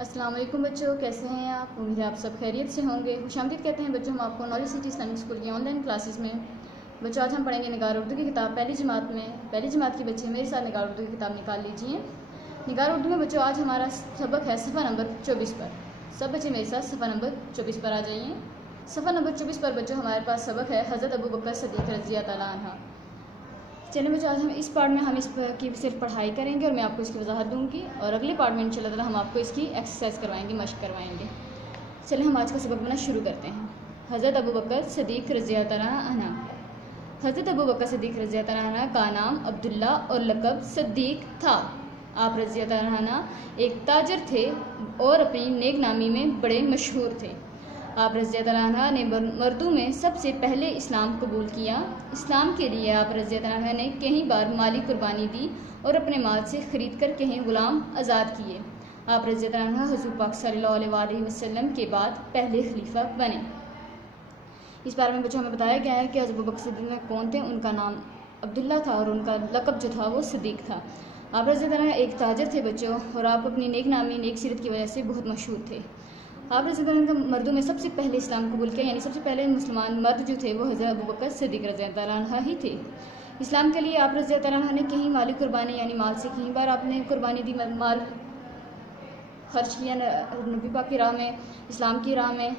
अस्सलाम वालेकुम बच्चों, कैसे हैं आप? उम्मीद है आप सब खैरियत से होंगे। खुशामदीद कहते हैं बच्चों हम आपको नॉलेज सिटी इस्लामिक स्कूल की ऑनलाइन क्लासेस में। बच्चों आज हम पढ़ेंगे निगार उर्दू की किताब पहली जमात की बच्चे मेरे साथ निगार उर्दू की किताब निकाल लीजिए। निगार उर्दू में बच्चों आज हमारा सबक है सफ़ा नंबर 24 पर। सब बच्चे मेरे साथ सफ़ा नंबर 24 पर आ जाइए। सफ़ा नंबर 24 पर बच्चों हमारे पास सबक है हज़रत अबू बकर सिद्दीक़ रज़ी अल्लाह तआला अन्हा। चलिए बच्चों आज हम इस पार्ट में हम इस की सिर्फ पढ़ाई करेंगे और मैं आपको इसकी वजाहत दूंगी, और अगले पार्ट में इंशाल्लाह ताला हम आपको इसकी एक्सरसाइज करवाएंगे, मशक करवाएंगे। चलिए हम आज का सबक बनाना शुरू करते हैं। हज़रत अबू बकर सिद्दीक़ रज़ी अल्लाह तआला अन्हा। हज़रत अबू बकर सिद्दीक़ रज़ी अल्लाह तआला अन्हा का नाम अब्दुल्ला और लक़ब सिद्दीक़ था। आप रज़ी अल्लाह तआला अन्हा एक ताजर थे और अपनी नेक नामी में बड़े मशहूर थे। आप रज़ी अल्लाह अन्हा ने मर्दों में सबसे पहले इस्लाम कबूल किया। इस्लाम के लिए आप रज़ी अल्लाह अन्हा ने कई बार माली कुर्बानी दी और अपने माल से ख़रीद कर कई ग़ुलाम आज़ाद किए। आप रज़ी अल्लाह अन्हा हुज़ूर पाक सल्लल्लाहु अलैहि वसल्लम के बाद पहले खलीफा बने। इस बारे में बच्चों हमें बताया गया है कि हज़रत अबू बकर सिद्दीक़ में कौन थे। उनका नाम अब्दुल्ला था और उनका लक़ब जो था वो सिद्दीक़ था। आप रज़ी अल्लाह अन्हा एक ताजर थे बच्चों, और आप अपनी नेक नामी नेक सीरत की वजह से बहुत मशहूर थे। आप रज़ी अल्लाह अन्हा मर्दों में सबसे पहले इस्लाम कबूल किया, यानी सबसे पहले मुसलमान मर्द जो थे वो हज़रत अबू बकर सिद्दीक़ रज़ी अल्लाह अन्हा ही थे। इस्लाम के लिए आप रज़ी अल्लाह अन्हा ने कहीं माली कुर्बानी यानी माल से कई बार आपने कुर्बानी दी, माल खर्च किया नबी पाक की राह में, इस्लाम की राह में।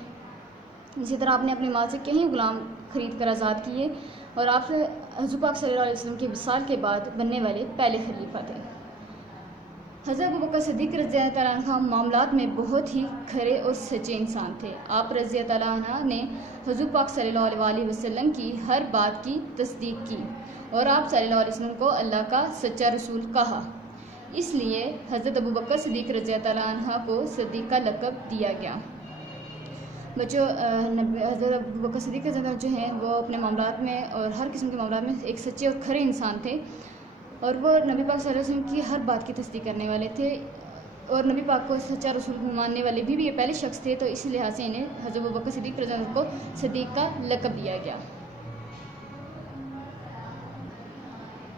इसी तरह आपने अपने माल से कई ग़ुलाम ख़रीद कर आज़ाद किए, और आप हुज़ूर पाक सल्लल्लाहु अलैहि वसल्लम के विसाल के बाद बनने वाले पहले खलीफा थे। हज़रत अबू बकर सिद्दीक़ रज़ी अल्लाह अन्हा मामलात में बहुत ही खरे और सच्चे इंसान थे। आप रज़ी अल्लाह अन्हा ने हुज़ूर पाक सल्लल्लाहु अलैहि वसल्लम की हर बात की तस्दीक की, और आप सल्लल्लाहु अलैहि वसल्लम को अल्लाह का सच्चा रसूल कहा। इसलिए हज़रत अबू बकर सिद्दीक़ रज़ी अल्लाह अन्हा को सिद्दीक़ का लक़ब दिया गया। बच्चों हज़रत अबू बकर सिद्दीक़ रज़ी अल्लाह जो हैं वो अपने मामलात में और हर किस्म के मामलात में एक सच्चे और खरे इंसान थे, और वो नबी पाक सल्लल्लाहु अलैहि वसल्लम की हर बात की तस्दीक करने वाले थे, और नबी पाक को सच्चा रसूल मानने वाले भी ये पहले शख्स थे। तो इस लिहाज से इन्हें हज़रत अबू बकर सिद्दीक़ रज़ी अल्लाह को सिद्दीक़ का लक़ब दिया गया।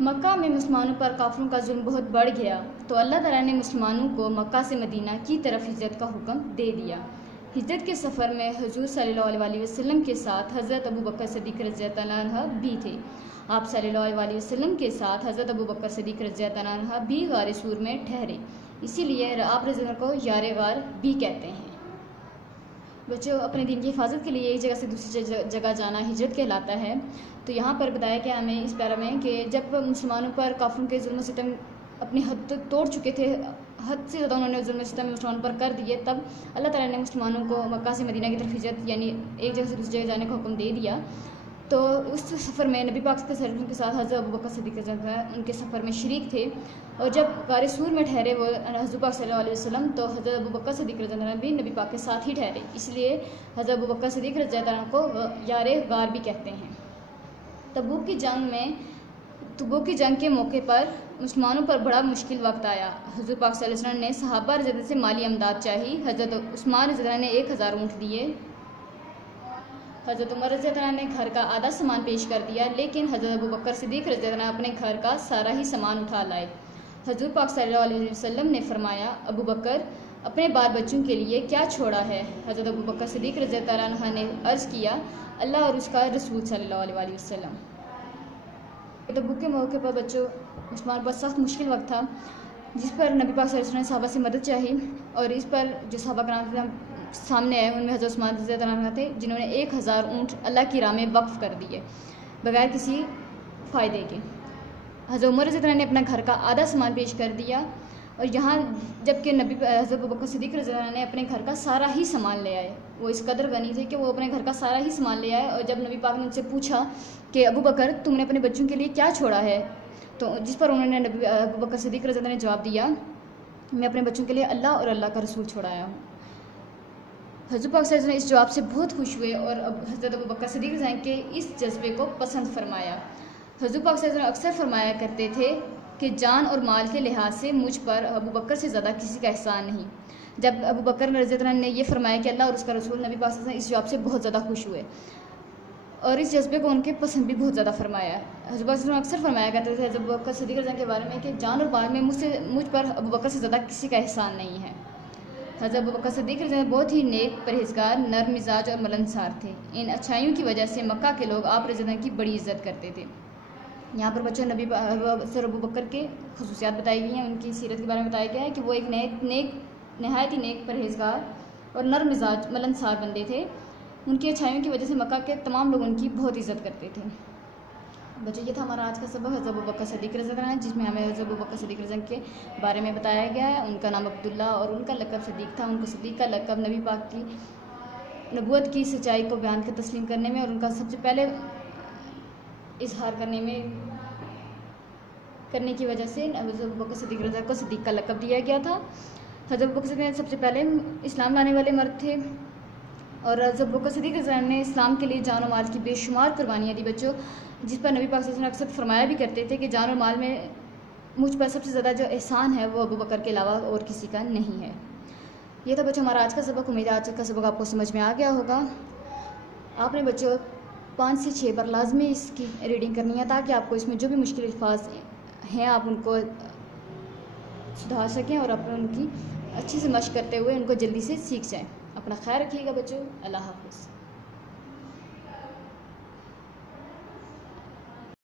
मक्का में मुसलमानों पर काफिरों का जुल्म बहुत बढ़ गया, तो अल्लाह ताला ने मुसलमानों को मक्का से मदीना की तरफ हिजरत का हुक्म दे दिया। हिजरत के सफ़र में हुज़ूर सल्लल्लाहु अलैहि वसल्लम के साथ हज़रत अबू बकर सिद्दीक़ रज़ी अल्लाह अन्हा भी थे। आप सल्लल्लाहु अलैहि वसल्लम के साथ हज़रत अबू बकर सिद्दीक़ रज़ी अल्लाह अन्हा भी गार सूर में ठहरे, इसीलिए आप रज़ी अल्लाह को यार गार भी कहते हैं। बच्चों अपने दिन की हिफाजत के लिए एक जगह से दूसरी जगह जाना हिजरत कहलाता है। तो यहाँ पर बताया गया हमें इस पैरा में कि जब मुसलमानों पर काफिरों के जुल्म सितम अपनी हद तोड़ चुके थे, हद से ज़्यादा उन्होंने जुल्म सितम मुसलमानों पर कर दिए, तब अल्लाह ताला ने मुसलमानों को मक्का से मदीना की तरफ हिजरत यानी एक जगह से दूसरी जगह जाने का हुक्म दे दिया। तो उस सफ़र में नबी पाक के सल्लल्लाहु के साथ हज़रत अबू बकर सिद्दीक़ उनके सफ़र में शरीक थे, और जब गार सूर में ठहरे वो हुज़ूर पाक सल्लल्लाहु अलैहि वसल्लम, तो हज़रत अबू बकर सिद्दीक़ रज़ी अल्लाह भी नबी पाक के साथ ही ठहरे, इसलिए हज़रत अबू बकर सिद्दीक़ रज़ी अल्लाह को यार गार भी कहते हैं। तबूक की जंग के मौके पर मुसलमानों पर बड़ा मुश्किल वक्त आया। हुज़ूर पाक सल्लल्लाहु अलैहि वसल्लम ने सहाबा रज़ी अल्लाह से माली इमदाद चाही। हज़रत उस्मान रज़ी अल्लाह ने 1000 ऊँट दिए। हज़रत उमर रज़ी अल्लाह ने घर का आधा सामान पेश कर दिया, लेकिन हज़रत अबू बकर सिद्दीक़ रज़ी अल्लाह अपने घर का सारा ही सामान उठा लाए। हुज़ूर पाक सल्लल्लाहु अलैहि वसल्लम ने फरमाया, अबू बकर अपने बाल बच्चों के लिए क्या छोड़ा है? हज़रत अबू बकर सिद्दीक़ रज़ी अल्लाह ने अर्ज़ किया, अल्लाह और उसका रसूल सल्लल्लाहु अलैहि वसल्लम। तबूक के मौके पर बच्चों मुसलमान पर सख्त मुश्किल वक्त था, जिस पर नबी पाक सल्लल्लाहु अलैहि वसल्लम ने सहाबा से मदद चाही, और इस पर जो सहाबा कराम सामने आए उनमें हज़रत उस्मान रज़ी अल्लाह अन्हु थे, जिन्होंने 1000 ऊँट अल्लाह की राह में वक्फ़ कर दिए बगैर किसी फ़ायदे के। हज़रत उमर रज़ी अल्लाह ने अपना घर का आधा सामान पेश कर दिया, और यहाँ जबकि हज़रत अबू बकर सिद्दीक़ रज़ी अल्लाह ने अपने घर का सारा ही सामान ले आए। वो इस कदर गनी थे कि वो अपने घर का सारा ही सामान ले आए, और जब नबी पाक ने उनसे पूछा कि अबू बकर तुमने अपने बच्चों के लिए क्या छोड़ा है, तो जिस पर उन्होंने अबू बकर सिद्दीक़ रज़ी अल्लाह ने जवाब दिया, मैं अपने बच्चों के लिए अल्लाह और अल्लाह का रसूल छोड़ाया हूँ। हज़रत पाक सल्लल्लाहु अलैहि वसल्लम इस जवाब से बहुत खुश हुए और हज़रत अबू बकर सिद्दीक़ रज़ी के इस जज्बे को पसंद फरमाया। हज़रत पाक सल्लल्लाहु अलैहि वसल्लम अक्सर फरमाया करते थे कि जान और माल के लिहाज से मुझ पर अबू बकर से ज़्यादा किसी का एहसान नहीं। जब अबू बकर रज़ी अल्लाह ने यह फरमाया कि अल्लाह और उसका रसूल, नबी पाक सल्लल्लाहु अलैहि वसल्लम इस जवाब से बहुत ज़्यादा खुश हुए, और इस जज्बे को उनके पसंद भी बहुत ज़्यादा फरमाया। हज़रत पाक सल्लल्लाहु अलैहि वसल्लम अक्सर फरमाया करते थे अबू बकर सिद्दीक़ रज़ी के बारे में कि जान और माल में मुझसे मुझ पर अबू बकर से ज़्यादा किसी का एहसान नहीं है। हज़रत अबू बकर सिद्दीक़ रज़ियल्लाहु बहुत ही नेक, परहेज़गार, नर्म मिजाज और मिलनसार थे। इन अच्छाइयों की वजह से मक्का के लोग आप रज़ियल्लाहु की बड़ी इज़्ज़त करते थे। यहाँ पर बच्चों नबी सर अबू बकर के खसूसियात बताई गई हैं, उनकी सीरत के बारे में बताया गया है कि वो एक नहायत ही नेक, परहेज़गार और नर्म मिजाज, मिलनसार बंदे थे। उनकी अच्छाइयों की वजह से मक्का के तमाम लोग उनकी बहुत इज़्ज़त करते थे। बच्चों ये था हमारा आज का सबक हज़रत अबू बकर सिद्दीक़ रज़ियल्लाहु अन्हु, जिसमें हमें हज़रत अबू बकर सिद्दीक़ रज़ियल्लाहु के बारे में बताया गया है। उनका नाम अब्दुल्ला और उनका लक़ब सिद्दीक़ था। उनको सिद्दीक़ का लक़ब नबी पाक की नबूवत की सच्चाई को बयान कर तस्लीम करने में और उनका सबसे पहले इजहार करने की वजह से हज़रत अबू बकर सिद्दीक़ रज़ियल्लाहु को सिद्दीक़ का लक़ब दिया गया था। हज़रत अबू बकर सिद्दीक़ सबसे पहले इस्लाम लाने वाले मर्द थे और हज़रत अबू बकर सिद्दीक़ रज़ियल्लाहु ने इस्लाम के लिए जान और माल की बेशुमार कुर्बानियाँ दी बच्चों, जिस पर नबी पाक सल्लल्लाहु अलैहि वसल्लम अक्सर फरमाया भी करते थे कि जान और माल में मुझ पर सबसे ज़्यादा जो एहसान है वो अबू बकर के अलावा और किसी का नहीं है। ये था बच्चों हमारा आज का सबक। उम्मीद है आज का सबक आपको समझ में आ गया होगा। आपने बच्चों 5 से 6 बार लाजमी इसकी रीडिंग करनी है ताकि आपको इसमें जो भी मुश्किल अल्फाज हैं आप उनको सुधार सकें और अपने उनकी अच्छे से मश्क करते हुए उनको जल्दी से सीख जाएं। अपना ख्याल रखिएगा बच्चों। अल्लाह हाफ़िज़।